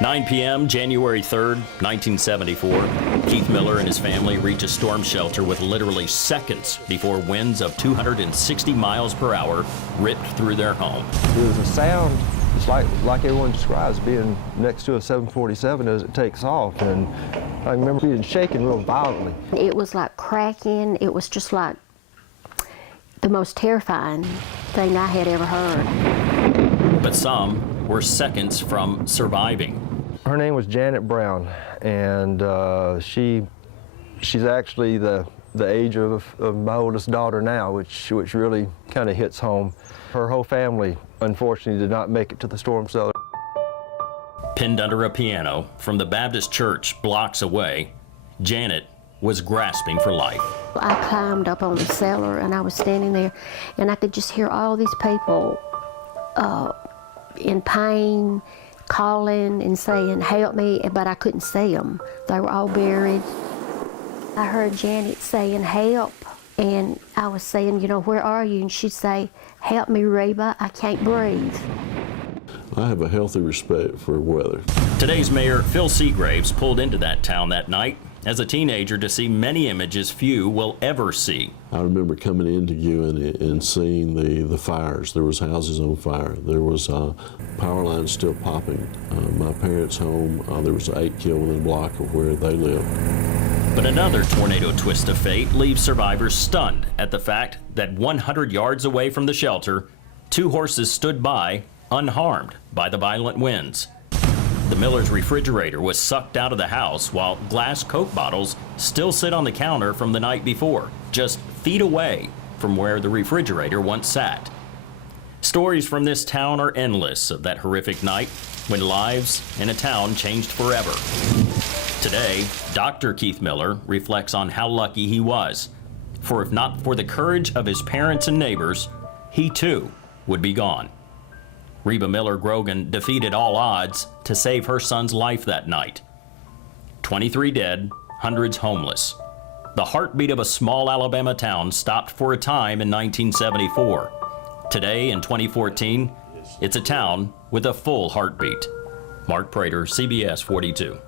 9 p.m., January 3rd, 1974. Keith Miller and his family reach a storm shelter with literally seconds before winds of 260 miles per hour ripped through their home. It was a sound, it's like everyone describes, being next to a 747 as it takes off. And I remember being shaken real violently. It was like cracking. It was just like the most terrifying thing I had ever heard. But some were seconds from surviving. Her name was Janet Brown, and she's actually the age of my oldest daughter now, which really kind of hits home. Her whole family, unfortunately, did not make it to the storm cellar. Pinned under a piano from the Baptist church blocks away, Janet was grasping for life. I climbed up on the cellar, and I was standing there, and I could just hear all these people in pain, calling and saying, "Help me," but I couldn't see them. They were all buried. I heard Janet saying, "Help," and I was saying, "Where are you?" And she'd say, "Help me, Reba, I can't breathe." I have a healthy respect for weather. Today's mayor, Phil Seagraves, pulled into that town that night as a teenager to see many images few will ever see. I remember coming into Guin and seeing the fires. There was houses on fire. There was power lines still popping. My parents' home, there was 8 killed within a block of where they lived. But another tornado twist of fate leaves survivors stunned at the fact that 100 yards away from the shelter, 2 horses stood by unharmed by the violent winds. The Miller's refrigerator was sucked out of the house while glass Coke bottles still sit on the counter from the night before, just feet away from where the refrigerator once sat. Stories from this town are endless of that horrific night when lives in a town changed forever. Today, Dr. Keith Miller reflects on how lucky he was, for if not for the courage of his parents and neighbors, he too would be gone. Reba Miller Grogan defeated all odds to save her son's life that night. 23 dead, hundreds homeless. The heartbeat of a small Alabama town stopped for a time in 1974. Today, in 2014, it's a town with a full heartbeat. Mark Prater, CBS 42.